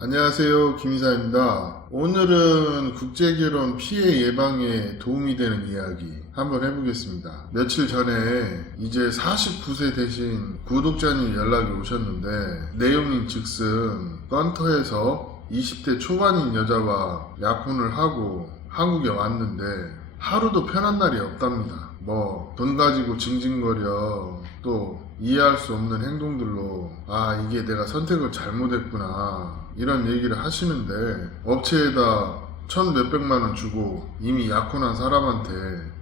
안녕하세요. 김이사입니다. 오늘은 국제결혼 피해 예방에 도움이 되는 이야기 한번 해보겠습니다. 며칠 전에 이제 49세 되신 구독자님 연락이 오셨는데 내용인 즉슨 건터에서 20대 초반인 여자와 약혼을 하고 한국에 왔는데 하루도 편한 날이 없답니다. 돈 가지고 징징거려 또 이해할 수 없는 행동들로 이게 내가 선택을 잘못했구나 이런 얘기를 하시는데 업체에다 1,몇백만 원 주고 이미 약혼한 사람한테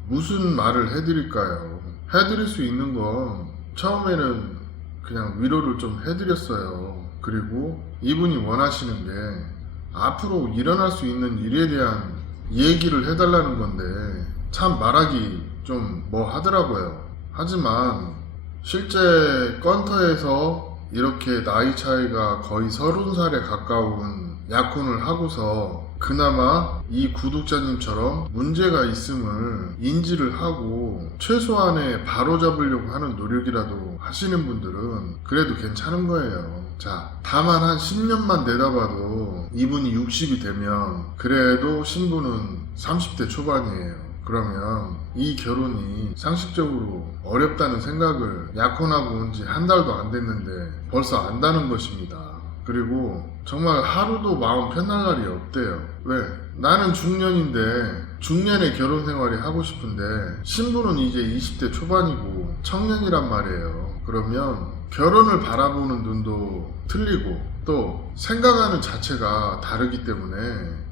무슨 말을 해드릴까요? 해드릴 수 있는 건 처음에는 그냥 위로를 좀 해드렸어요. 그리고 이분이 원하시는 게 앞으로 일어날 수 있는 일에 대한 얘기를 해달라는 건데 참 말하기 좀 하더라고요. 하지만 실제 건터에서 이렇게 나이 차이가 거의 30살에 가까운 약혼을 하고서 그나마 이 구독자님처럼 문제가 있음을 인지를 하고 최소한의 바로잡으려고 하는 노력이라도 하시는 분들은 그래도 괜찮은 거예요. 자, 다만 한 10년만 내다봐도 이분이 60이 되면 그래도 신부는 30대 초반이에요. 그러면 이 결혼이 상식적으로 어렵다는 생각을 약혼하고 온 지 한 달도 안 됐는데 벌써 안다는 것입니다. 그리고 정말 하루도 마음 편할 날이 없대요. 왜? 나는 중년인데 중년의 결혼 생활이 하고 싶은데 신부는 이제 20대 초반이고 청년이란 말이에요. 그러면 결혼을 바라보는 눈도 틀리고 또 생각하는 자체가 다르기 때문에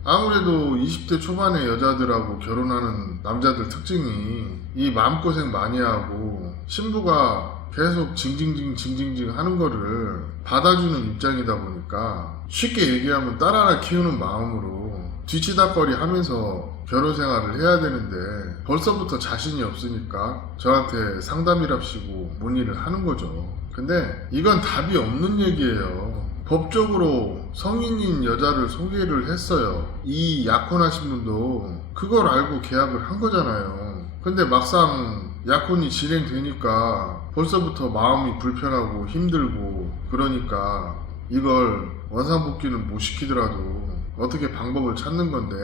아무래도 20대 초반의 여자들하고 결혼하는 남자들 특징이 이 마음고생 많이 하고 신부가 계속 징징징 하는 거를 받아주는 입장이다 보니까 쉽게 얘기하면 딸 하나 키우는 마음으로 뒤치다꺼리 하면서 결혼 생활을 해야 되는데 벌써부터 자신이 없으니까 저한테 상담이랍시고 문의를 하는 거죠. 근데 이건 답이 없는 얘기예요. 법적으로 성인인 여자를 소개를 했어요. 이 약혼하신 분도 그걸 알고 계약을 한 거잖아요. 근데 막상 약혼이 진행되니까 벌써부터 마음이 불편하고 힘들고 그러니까 이걸 원상복귀는 못 시키더라도 어떻게 방법을 찾는 건데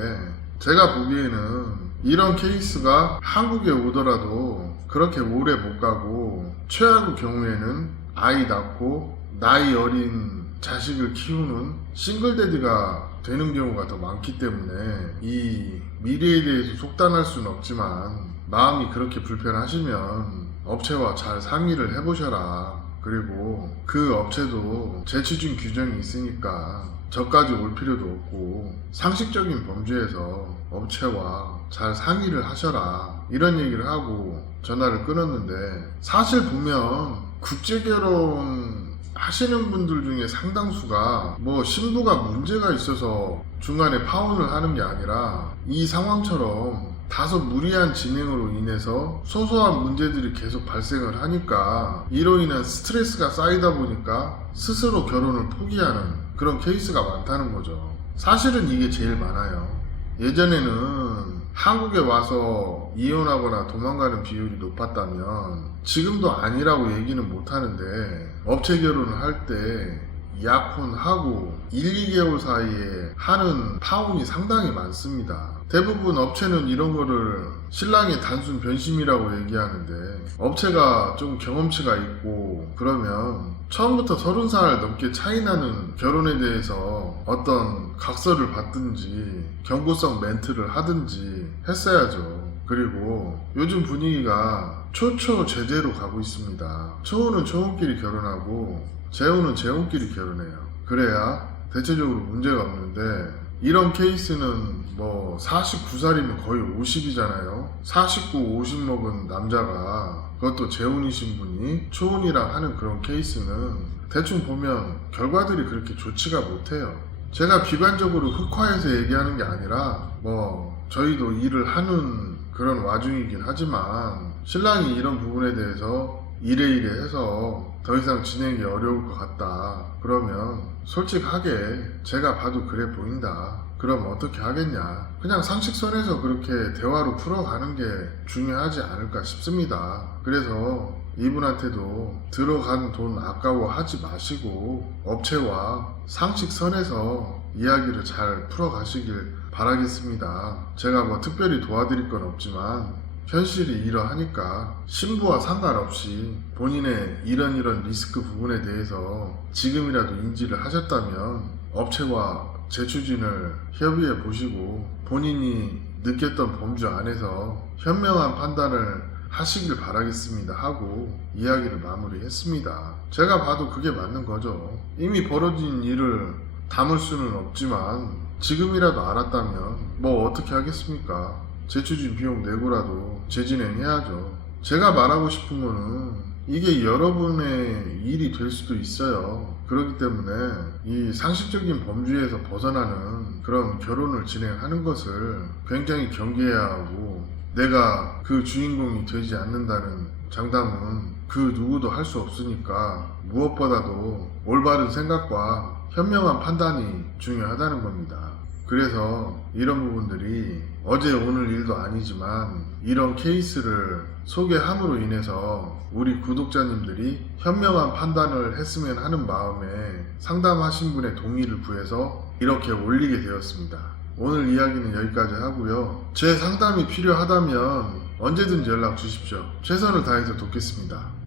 제가 보기에는 이런 케이스가 한국에 오더라도 그렇게 오래 못 가고 최악의 경우에는 아이 낳고 나이 어린 자식을 키우는 싱글데드가 되는 경우가 더 많기 때문에 이 미래에 대해서 속단할 수는 없지만 마음이 그렇게 불편하시면 업체와 잘 상의를 해보셔라. 그리고 그 업체도 재취준 규정이 있으니까 저까지 올 필요도 없고 상식적인 범주에서 업체와 잘 상의를 하셔라 이런 얘기를 하고 전화를 끊었는데 사실 보면 국제결혼 하시는 분들 중에 상당수가 신부가 문제가 있어서 중간에 파혼을 하는 게 아니라 이 상황처럼 다소 무리한 진행으로 인해서 소소한 문제들이 계속 발생을 하니까 이로 인한 스트레스가 쌓이다 보니까 스스로 결혼을 포기하는 그런 케이스가 많다는 거죠. 사실은 이게 제일 많아요. 예전에는 한국에 와서 이혼하거나 도망가는 비율이 높았다면 지금도 아니라고 얘기는 못하는데 업체 결혼을 할 때 약혼하고 1, 2개월 사이에 하는 파혼이 상당히 많습니다. 대부분 업체는 이런 거를 신랑의 단순 변심이라고 얘기하는데 업체가 좀 경험치가 있고 그러면 처음부터 30살 넘게 차이 나는 결혼에 대해서 어떤 각서를 받든지 경고성 멘트를 하든지 했어야죠. 그리고 요즘 분위기가 초초 제대로 가고 있습니다. 초우는 초우끼리 결혼하고 재우는 재우끼리 결혼해요. 그래야 대체적으로 문제가 없는데 이런 케이스는 49살이면 거의 50이잖아요. 49, 50 먹은 남자가 그것도 재혼이신 분이 초혼이랑 하는 그런 케이스는 대충 보면 결과들이 그렇게 좋지가 못해요. 제가 비관적으로 흑화해서 얘기하는 게 아니라 저희도 일을 하는 그런 와중이긴 하지만 신랑이 이런 부분에 대해서 이래 해서 더 이상 진행이 어려울 것 같다. 그러면 솔직하게 제가 봐도 그래 보인다. 그럼 어떻게 하겠냐. 그냥 상식선에서 그렇게 대화로 풀어가는 게 중요하지 않을까 싶습니다. 그래서 이분한테도 들어간 돈 아까워하지 마시고 업체와 상식선에서 이야기를 잘 풀어가시길 바라겠습니다. 제가 뭐 특별히 도와드릴 건 없지만 현실이 이러하니까 신부와 상관없이 본인의 이런 리스크 부분에 대해서 지금이라도 인지를 하셨다면 업체와 재추진을 협의해 보시고 본인이 느꼈던 범주 안에서 현명한 판단을 하시길 바라겠습니다 하고 이야기를 마무리했습니다. 제가 봐도 그게 맞는 거죠. 이미 벌어진 일을 담을 수는 없지만 지금이라도 알았다면 뭐 어떻게 하겠습니까? 재추진 비용 내고라도 재진행해야죠. 제가 말하고 싶은 거는 이게 여러분의 일이 될 수도 있어요. 그렇기 때문에 이 상식적인 범주에서 벗어나는 그런 결혼을 진행하는 것을 굉장히 경계해야 하고 내가 그 주인공이 되지 않는다는 장담은 그 누구도 할 수 없으니까 무엇보다도 올바른 생각과 현명한 판단이 중요하다는 겁니다. 그래서 이런 부분들이 어제 오늘 일도 아니지만 이런 케이스를 소개함으로 인해서 우리 구독자님들이 현명한 판단을 했으면 하는 마음에 상담하신 분의 동의를 구해서 이렇게 올리게 되었습니다. 오늘 이야기는 여기까지 하고요. 제 상담이 필요하다면 언제든지 연락 주십시오. 최선을 다해서 돕겠습니다.